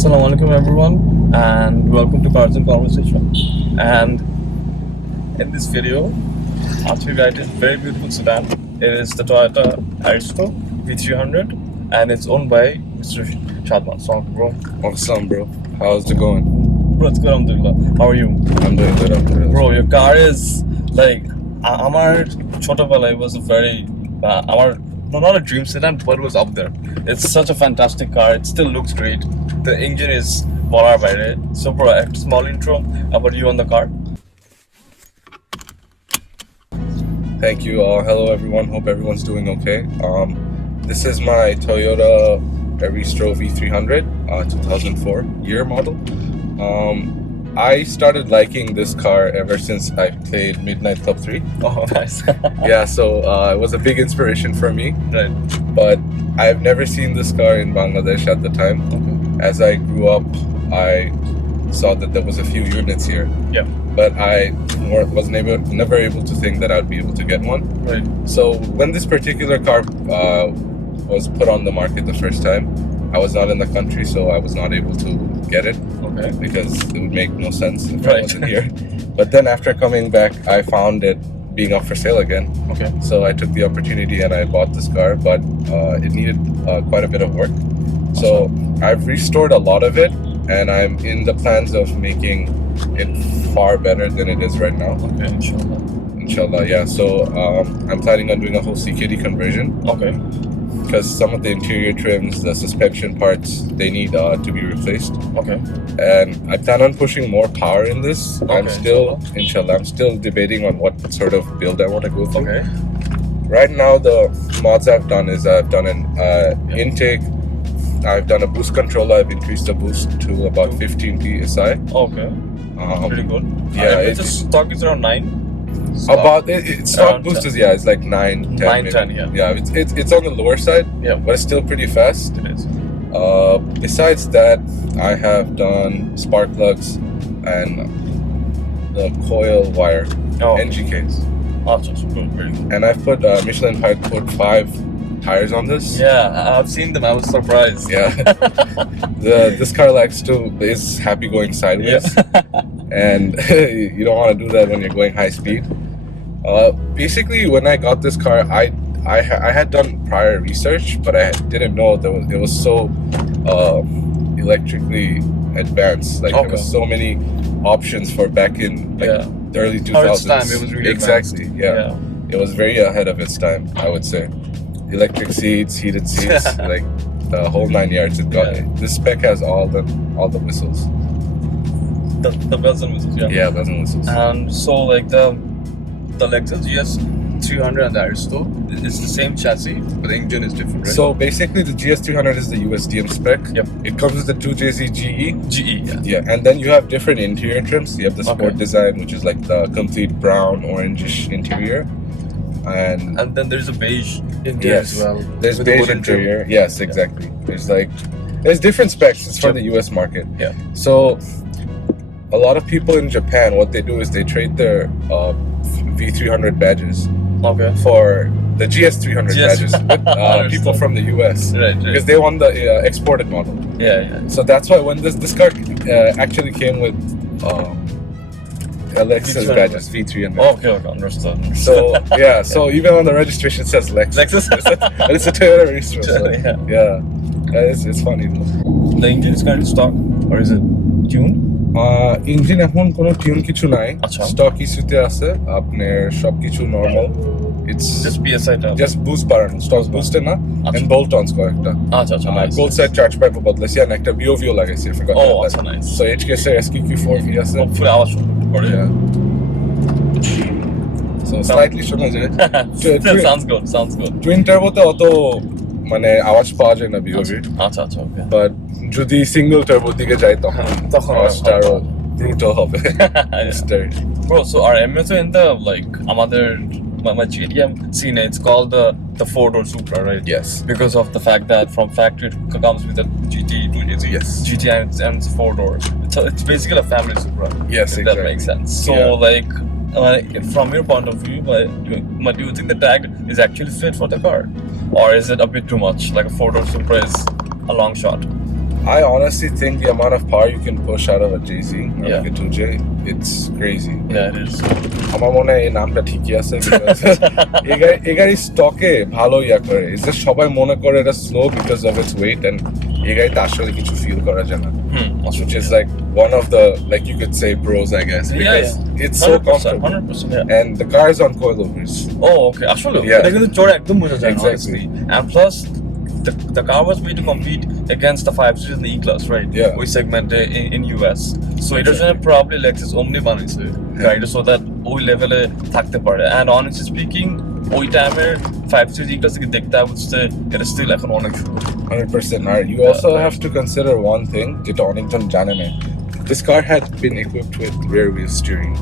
Assalamu alaikum everyone, and welcome to Cars and Conversation. And in this video, I'll be riding a very beautiful sedan. It is the Toyota Aristo V300, and it's owned by Mr. Shadman. So, bro. Awesome, bro. How's it going? Bro, it's good, alhamdulillah. How are you? I'm doing good, alhamdulillah. Bro, your car is like, আমার ছোটবেলায় was a very, not a dream sedan, but it was up there. It's such a fantastic car. It still looks great. The engine is polar by it. So, bro, a small intro about you on the car. Thank you. Hello, everyone. Hope everyone's doing okay. This is my Toyota Aristo V300, 2004 year model. I started liking this car ever since I played Midnight Club 3. Oh, nice. Yeah, so it was a big inspiration for me. Right. But I've never seen this car in Bangladesh at the time. Okay. As I grew up, I saw that there was a few units here. Yeah. But I was never able to think that I'd be able to get one. Right. So when this particular car was put on the market the first time, I was not in the country, so I was not able to get it. Okay. Because it would make no sense if Right. I wasn't here. But then after coming back, I found it being up for sale again. Okay. So I took the opportunity and I bought this car, but it needed quite a bit of work. So I've restored a lot of it, and I'm in the plans of making it far better than it is right now. Okay, inshallah. Inshallah, yeah. So I'm planning on doing a whole CKD conversion Okay. because some of the interior trims, the suspension parts, they need to be replaced. Okay. And I plan on pushing more power in this. I'm Okay, still, inshallah, I'm still debating on what sort of build I want to go through. Okay. Right now, the mods I've done is I've done an intake. I've done a boost controller. I've increased the boost to about 15 psi. Okay. Pretty good. Yeah, It's just stock is around 9. About stock Around boost is it's like 9, 10. 9, maybe. 10, yeah. Yeah, it's on the lower side, Yeah. but it's still pretty fast. It is. Besides that, I have done spark plugs and the coil wire Oh. NGKs, Awesome. Good. Very good. and I've put Michelin put 5 tires on this. Yeah, I've seen them. I was surprised. Yeah. This car is happy going sideways, and you don't want to do that when you're going high speed. Basically, when I got this car, I had done prior research, but I didn't know it was so electrically advanced. Like there was so many options for back in the early 2000s. For its time, it was really exactly advanced. Yeah. It was very ahead of its time, I would say. Electric seats, heated seats, like the whole 9 yards. It got this spec has all the whistles. The bells and whistles. Yeah. Yeah, bells and whistles. And so like the Lexus GS 300 and the Aristo, it's the same chassis, but the engine is different, right? So basically, the GS 300 is the USDM spec. Yep. It comes with the 2JZ GE. GE. Yeah. Yeah, and then you have different interior trims. You have the sport Okay. design, which is like the complete brown, orangish interior, and And then there's a beige interior as well. there's with the beige wooden trim. interior. Yes, exactly. There's different specs. It's for the US market. Yeah. So a lot of people in Japan, what they do is they trade their V300 badges Okay. for the GS 300 GS badges with people from the US. Right. Because they want the exported model. Yeah. So that's why when this car actually came with Lexus V300. badges, V300. Okay. Understood. So yeah, so even on the registration it says Lexus. Lexus. But it's a Toyota Aristo. So, Yeah. it's funny though. The engine is currently stock, or is it tuned? Engine এখন কোনো tune কিছু নাই, আচ্ছা। Stock ইস্যুতে আছে, আপনার সবকিছু normal. It's Just PSI টা. জাস্ট বুস্ট বাড়ানো, স্টক বুস্টে না, এন্ড বোল্ট অনস কয়েকটা। আচ্ছা, nice. Gold side charge pipe বদলেছি, আর একটা বিওভিও লাগাইছি। আচ্ছা, nice. সো HKS SQ4V আছে। Hopefully আওয়াজ শুনতে পারে। সো স্লাইটলি শোনা যায়। Sounds good. টুইন টার্বোতে অত মানে আওয়াজ পাওয়া যায় না বিওভির, আচ্ছা, okay. বাট যদি সিঙ্গেল টার্বোর দিকে যাই তখন আওয়াজটা আরো দ্রুত হবে। Bro, so our MSO in the like আমাদের my JDM scene, it's called the 4-door Supra, right? Yes. Because of the fact that from factory it comes with a GT, 2JZ, Yes. GT and it's 4-door. So it's basically a family Supra. Yes, if exactly. That makes sense. So like from your point of view, do you think the tag is actually fit for the car, or is it a bit too much? Like a 4-door Supra is a long shot. I honestly think the amount of power you can push out of a JZ or Yeah. like a 2J, it's crazy. Yeah, it is. আমার মনে হয় এই নামটা ঠিকই আছে because এই গাড়ি স্টকে ভালো ইয়া করে। It's just সবাই মনে করে এটা slow because of its weight and এই গাড়িতে আসলে কিছু ফিল করা যায় না। Which is like one of the, like you could say, pros, I guess, because it's so 100%, comfortable. 100%, yeah. And the car is on coilovers. Oh, okay. আসলে Yeah. এটা কিন্তু চড়ে একদম বোঝা যায় না, Exactly. honestly. And plus, the car was made to compete against the 5 Series and the E-Class, right? Yeah. ওই segment in US. So এটার জন্য probably Lexus Omni বানাইছে গাড়িটা so that ওই লেভেলে থাকতে পারে। And honestly speaking, ওই টাইমের 5 Series E-Class থেকে দেখতে হচ্ছে এটা still এখন অনেক সুন্দর। 100%. You also have to consider one thing যেটা অনেকজন জানে না। This car had been equipped with rear wheel steering.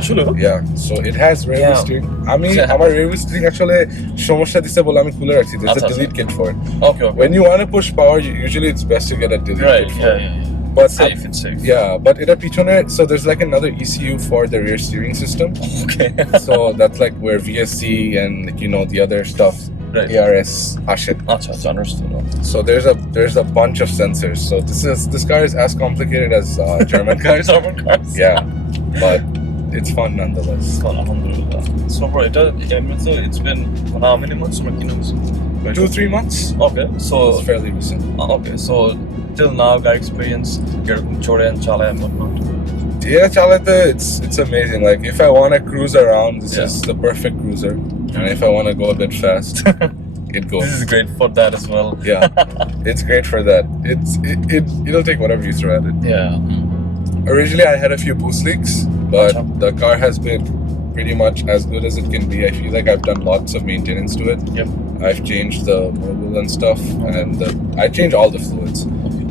আসলে Yeah, so it has rear wheel Yeah. steering. আমার rear wheel steering actually সমস্যা দিছে বলে আমি খুলে রাখছি। There's a আচ্ছা, delete kit for it. Okay. When you want to push power, usually it's best to get a delete Right, kit for it. yeah. But It's safe. yeah, but এটা পিছনে, so there's like another ECU for the rear steering system. Okay. So that's like where VSC and the other stuff, Right. ARS আসে. আচ্ছা, understood. So there's a bunch of sensors. So this car is as complicated as German cars. German cars. Yeah, but it's fun nonetheless. Alhamdulillah. So bro, it's been how many months? 2-3 months. Okay, so It's fairly recent. so till now, guy experience, এরকম চড়ে and চালায় and whatnot. Yeah, চালাতে it's amazing. Like if I want to cruise around, this Yeah. is the perfect cruiser. And if I want to go a bit fast, it goes. This is great for that as well. Yeah, it's great for that. It'll take whatever you throw at it. Yeah. Originally, I had a few boost leaks, but Achha. the car has been pretty much as good as it can be. I feel like I've done lots of maintenance to it. Yep. I've changed the mobile and stuff, and I changed all the fluids.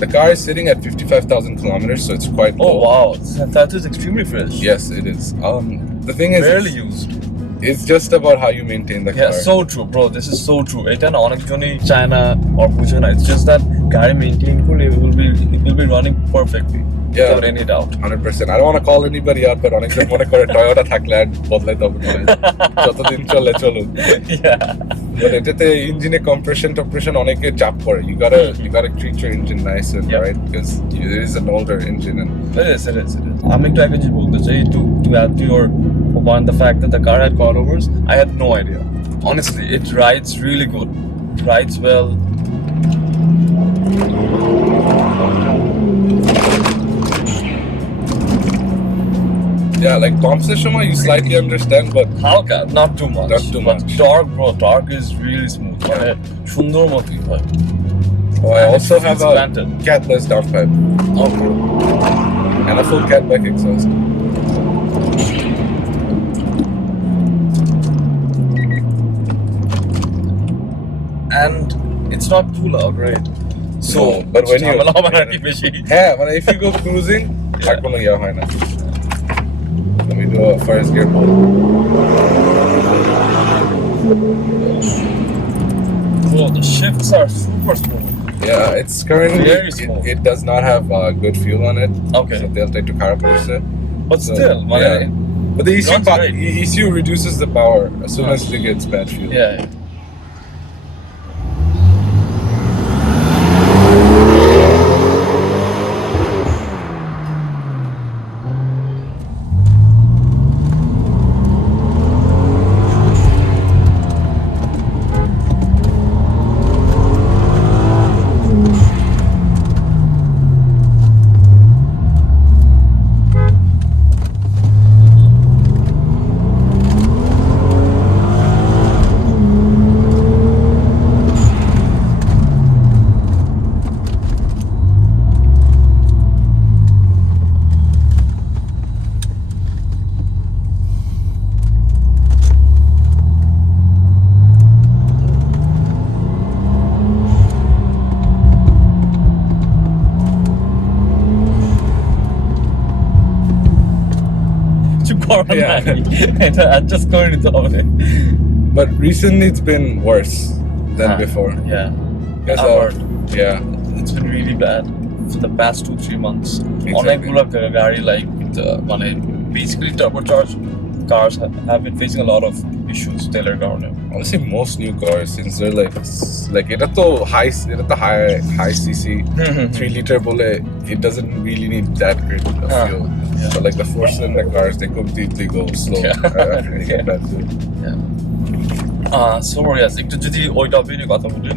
The car is sitting at 55,000 kilometers, so it's quite Oh low. wow, that is extremely fresh. Yes, it is. The thing is, Barely used. it's just about how you maintain the Yeah, car. so true, bro. This is so true. এটা না অনেকজনই চায় না or বুঝে না. It's just that গাড়ি maintain করলে it will be running perfectly. Yeah. Without any doubt. 100%. I don't want to call anybody out, but অনেকজন মনে করে টয়োটা থাকলে আর বদলাইতে হবে না। যতদিন চলে চলুন। Yeah. But এটাতে ইঞ্জিনে compression অনেকে চাপ করে. You gotta treat your engine nice and Yeah. right, because it is an older engine and It is. আমি একটু আগে যে বলতে চাই to add to your point, the fact that the car had coilovers, I had no idea. Honestly, it rides really good. It rides well. yeah, like bumps এর সময় you slightly understand, but হালকা, not too much. Not too But much. torque is really smooth. মানে সুন্দর মতোই হয়. I also have a granted. catless downpipe Okay. and a full catback exhaust. And it's not too loud, right? So, No, but when you- ঝামেলা হবে না কি বেশি? হ্যাঁ, মানে if you go cruising, আর কোনো ইয়া হয় না। Let me do a first gear pull. Bro, the shifts are super smooth. Yeah, it's currently Very small. it does not have good fuel on it. Okay. So they'll take to carburetor it. But So, still, yeah. But the Runs great. ECU reduces the power as soon as it gets bad fuel. yeah. Yeah. এটা adjust করে নিতে হবে। But recently it's been worse than before. Yeah. Because I've heard. yeah, It's been really bad for the past 2-3 months. Exactly. অনেকগুলো গাড়ি like মানে basically turbocharged cars have been facing a lot of issues তেলের কারণে Honestly, most new cars, since they're like it's a high cc 3-liter bullet, it doesn't really need that great of fuel. Yeah. But like the 4-cylinder cars, they completely go slow after they get that fuel. So yes, একটু যদি ওই topic নিয়ে কথা বলি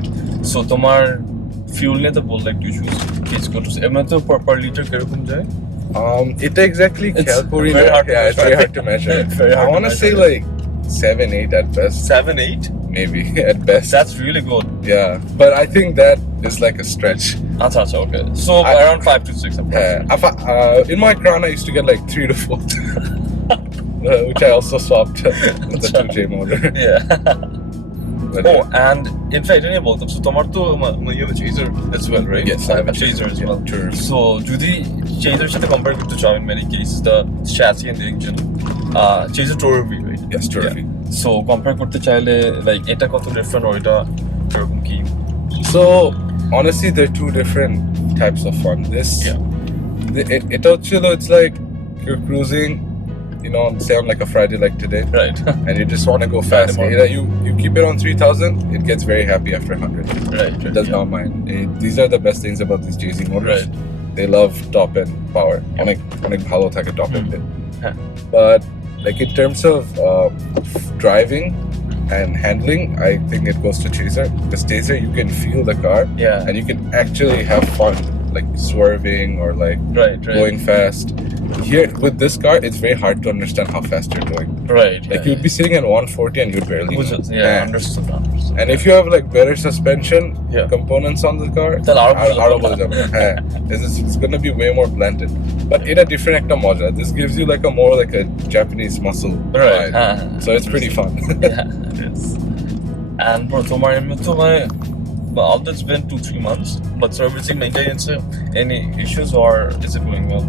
so তোমার fuel নিয়ে তো বললে একটু ইস্যুস কেস করতেছে এমনি তো পার লিটার কিরকম যায় It exactly calculated. very hard to Yeah, it's very hard to measure. Very hard I to want to say measure. like 7-8 at best. 7-8 Maybe at best. that's really good Yeah, but I think that is like a stretch. acha okay so around 5 to 6 In my crown, I used to get like 3 to 4, which I also swapped with the 2J motor. yeah But and in fact any বলতাম so তোমার তো you have a chaser as well right Yes, I have a chaser as well Sure. so যদি chaser সাথে compare করতে চাও in many cases the chassis and the engine chaser Torvi right Yes, Turvy. so compare করতে চাইলে like এটা কত different or এটা এরকম কি So honestly, they're two different types of fun. This, it's like you're cruising, you know, say on like a Friday like today, right and you just want to go fast. Friday You keep it on 3,000, it gets very happy after 100. right It does not mind. These are the best things about these JZ motors. Right. They love top end power. Onek bhalo thake top end. Yeah. But like in terms of driving and handling, I think it goes to Chaser. Because Chaser, you can feel the car, yeah and you can actually have fun, like swerving or like right going fast. Here with this car, it's very hard to understand how fast you're going. right Like you'd be sitting at 140 and you'd barely which know. is understood And if you have like better suspension Yeah. components on the car, তাহলে আরো ভালো হবে। it's gonna be way more planted. But in a different actor module, this gives you like a Japanese muscle right ride. So it's pretty fun. yeah it is and bro তোমার এমনি তো although it's been 2-3 months but servicing maintenance any issues or is it going well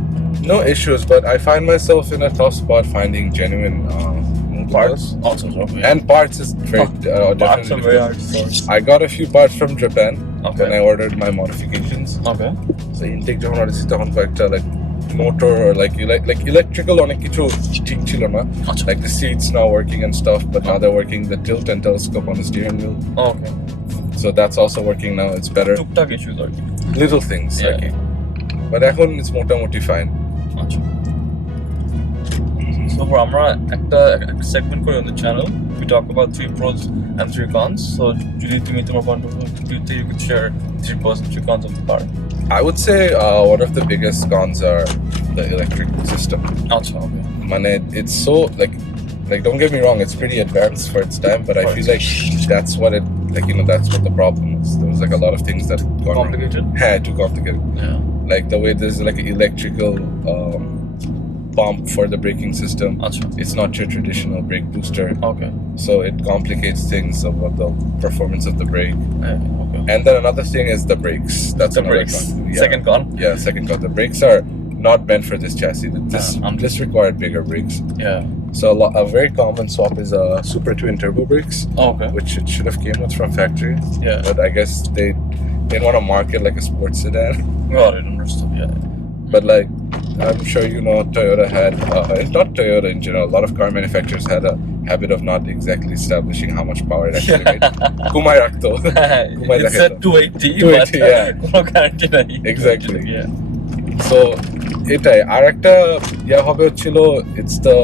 No issues, but I find myself in a tough spot finding genuine parts also okay And parts is very parts are definitely very difficult. hard to source I got a few parts from Japan Okay. when I ordered my modifications. okay So intake যখন order তখন কয়েকটা like motor or like electrical অনেক কিছু ঠিক ছিল না, আচ্ছা like the seats not working and stuff, but now they're working the tilt and telescope on the steering wheel. okay So that's also working now. It's better. টুকটাক issues আর কি Little things. Yeah. Okay. But এখন it's মোটামুটি fine. আচ্ছা so bro আমরা একটা segment করি on the channel we talk about 3 pros and 3 cons so যদি তুমি তোমার point of view you could share 3 pros and 3 cons of the car I would say one of the biggest cons are the electric system. আচ্ছা okay Mane, it's so like don't get me wrong, it's pretty advanced for its time, but I feel like that's what it that's what the problem is. There was like a lot of things that got complicated Yeah, too complicated. yeah Like the way there's like an electrical pump for the braking system. আচ্ছা It's not your traditional brake booster, okay so it complicates things about the performance of the brake. okay And then another thing is the brakes. That's the another brakes con. Yeah. second con Yeah, second con. The brakes are not meant for this chassis. This required bigger brakes. yeah So a very common swap is Supra twin turbo brakes, okay which it should have came with from factory. yeah But I guess they didn't want to market like a sports sedan. got it understood yeah But like I'm sure you know, Toyota had not Toyota in general. A lot of car manufacturers had a habit of not exactly establishing how much power it actually made. Kumai rakto. Kumai it said 280 but 280, yeah. কোনো guarantee নাই Exactly. yeah So এটাই আর একটা হবে হচ্ছিল it's the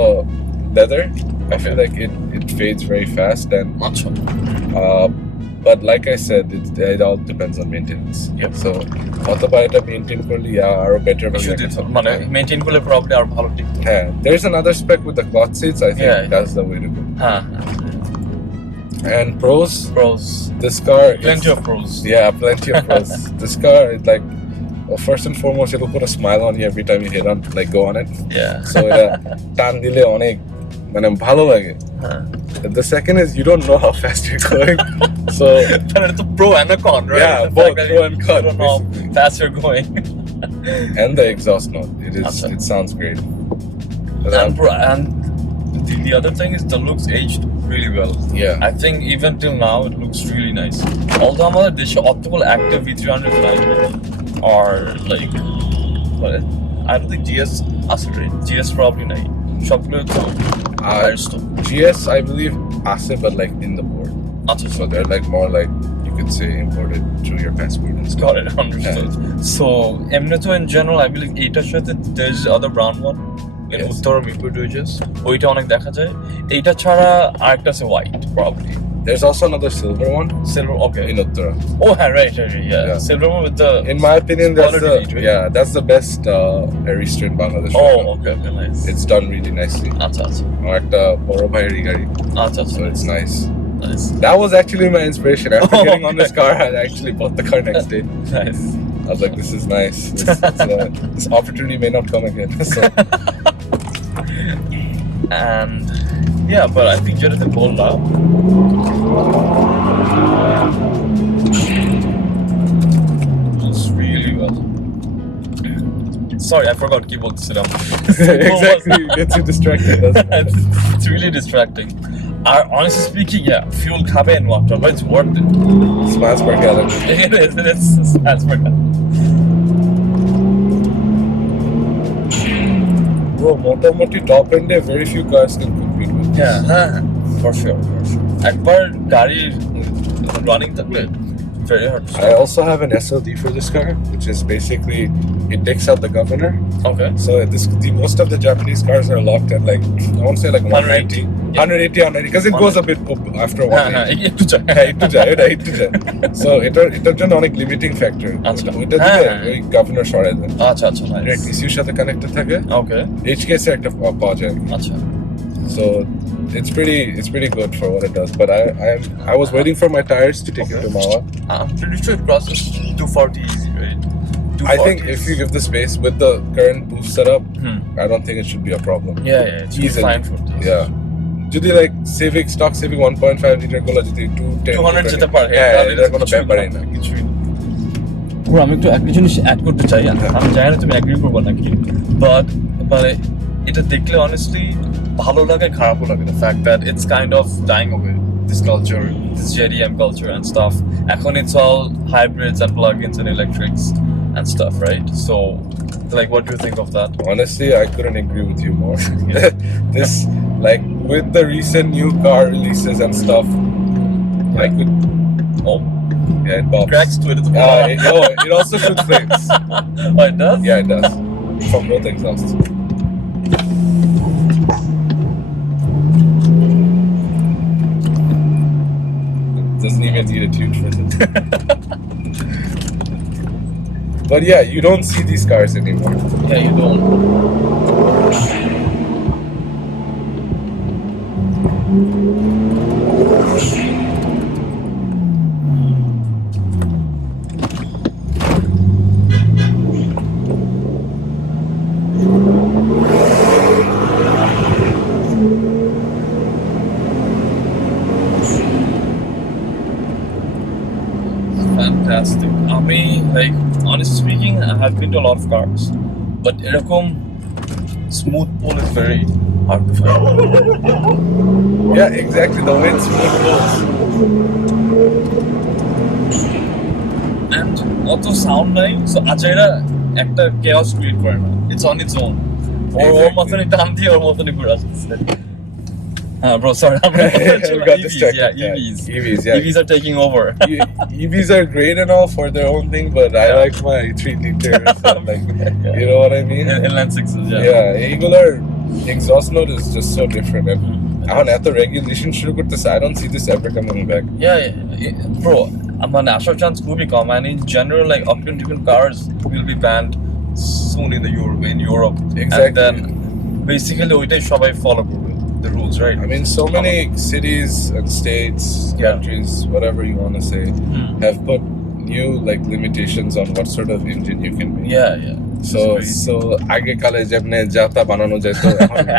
leather. I feel like it fades very fast and আচ্ছা but like I said, it all depends on maintenance. Yep. So অথবা এটা maintain করলে আরো better মানে মেইনটেইন করলে প্রবলেম আর ভালো টিকতো হ্যাঁ, there's another spec with the cloth seats. I think Yeah. that's the way to go. হ্যাঁ And pros, this car plenty of pros yeah, plenty of pros. This car is like first and foremost, it'll put a smile on you every time you go on it. yeah So এটা টান দিলে অনেক মানে ভালো লাগে. The second is you don't know how fast you're going. So but it's a pro and a con right Yeah, The both fact that pro and con, you don't know how fast you're going and the exhaust note, Awesome. it sounds great. and the other thing is the looks aged really well Yeah. I think even till now it looks really nice although আমাদের দেশে optical active V300 নাই or like but I don't think GS আছে GS probably নাই সবগুলো তো Aristo. GS I believe আছে, but like in the board. আচ্ছা, So they're like more like you could say imported through your passport and stuff. got it, understood. So এমনি in general I believe এইটার সাথে there's other brown one in Yes. উত্তর মিরপুর দুইজেস, ওইটা অনেক দেখা যায়। এইটা ছাড়া আরেকটা আছে white probably. There's also another silver one Silver, okay. in Uttara. Oh, right, yeah. Yeah. Silver one with the. In my opinion, that's quality the lead, right? that's the best Aristo in Bangladesh. right Oh, now. okay, nice. It's done really nicely. আচ্ছা, আমার একটা বড় ভাইয়ের গাড়ি, আচ্ছা, so it's nice. nice. That was actually my inspiration. After getting on this car, I actually bought the car next day. Nice. I was like, this is nice. This opportunity may not come again. So, And yeah, but I think যেটাতে বললাম it's really well. Sorry, I forgot কি বলছিলাম। exactly, it gets you distracted, doesn't it? It's really distracting. Honestly speaking, yeah, fuel খাবে in water, but it's worth it. Smiles per gallon. It is, that's for that. Bro, মোটামুটি top end very few cars can compete with this. Yeah, for sure. একবার গাড়ির running থাকলে very hard to I stop. also have an SLD for this car, which is basically it takes out the governor. Okay. So most of the Japanese cars are locked at like I want to say like 190, 180, because it goes a bit up after 180. একটু যায়। একটু যায়। So এটার জন্য অনেক limiting factor. আচ্ছা। ওইটা দিয়ে ওই গভর্নর সরাই দেন। আচ্ছা, ডাইরেক্ট nice. ইসিউর সাথে কানেক্টেড থাকে। Okay. HKS এ একটা পাওয়া যায়। আচ্ছা। So it's pretty good for what it does. But I was waiting for my tires to take it to Mawa. I'm pretty sure it crosses 240 easy, right? 240 I think if you give the space with the current boost setup, I don't think it should be a problem. Yeah, it's Easily. fine for this. Yeah. যদি like stock Civic 1.5 liter গুলো যদি 200 যেতে পারে, তাহলে এটা কোনো ব্যাপারই না। কিছুই না। Bro, আমি একটু একটা জিনিস অ্যাড করতে চাই, আমি জানি না তুমি এগ্রি করবে নাকি, বাট মানে এটা দেখলে honestly ভালো লাগে খারাপও লাগে, the fact that it's kind of dying away, this culture, this JDM culture and stuff. এখন it's all hybrids and plug-ins and electrics and stuff, right? So like what do you think of that? Honestly, I couldn't agree with you more. This like with the recent new car releases and stuff, I could yeah, it pops. Cracks to it. It also shoots flames. Oh, it does? Yeah, it does. From both exhausts. Doesn't even need a tune for this. But yeah, you don't see these cars anymore. Yeah, you don't. Fantastic. I mean, like, honestly speaking, I have been to a lot of cars, but এরকম smooth pull is very hard to find. Yeah, exactly. The way it's smooth goes. And অত sound নাই, so আচাইরা একটা chaos create করে না, it's on its own. ওর মতনই টান দিয়ে ওর মতনই ঘুরে আসছে। Bro, sorry. We got distracted. EVs. EVs, yeah. EVs are taking over. EVs are great and all for their own thing, but I like my 3 liters. Like, you know what I mean? Inline sixes, yeah. Yeah, regular exhaust note is just so different. And at the regulation শুরু করতেছে, I don't see this ever coming back. Yeah. Bro, মানে আসার chance খুবই কম, and in general, like octane cars will be banned soon in Europe. Exactly. And then basically ওইটাই সবাই follow করবে, the rules, right? I mean, so many cities and states, Yeah. countries, whatever you want to say, have put new like limitations on what sort of engine you can make. Yeah. So আগে কালে যেমনে জাতা বানানো যেত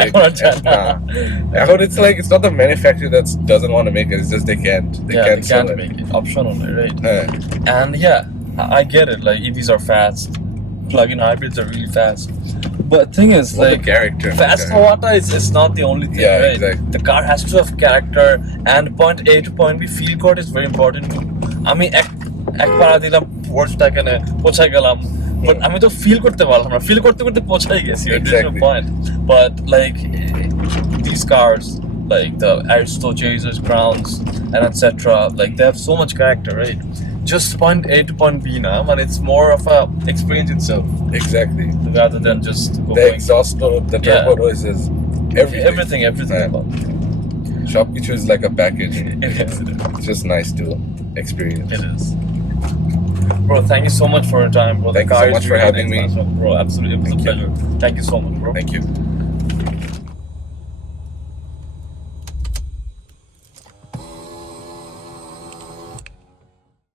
এখন আর যায় না। এখন it's like it's not the manufacturer that doesn't want to make it, it's just they can't sell it. make it. Option only, right? Yeah. And yeah, I get it. Like EVs are fast, plug-in hybrids are really fast. But thing is, Well, like the character. fast hawata is not the only thing, Yeah, right? exactly. The car has to have character, and point A to point B feel good is very important. আমি এক পাড়া দিলাম পোর্শটাকে পৌঁছাই গেলাম, but আমি তো feel করতে পারলাম না, ফিল করতে পৌঁছাই গেছি, there's no Exactly. point. But like these cars, like the Aristo Chasers, Crowns, and etc. Like they have so much character, right? Just point A to point B now, but it's more of a experience itself Exactly. rather than just The going. exhaust note, the turbo noises, everything. Everything Man. about it. Shop Kichu is like a package. It is. It's just nice to experience. It is. Bro, thank you so much for your time, bro. Thank The you so car much is for really having nice, me. Bro, absolutely. It was Thank a you. pleasure. Thank you so much, bro. Thank you.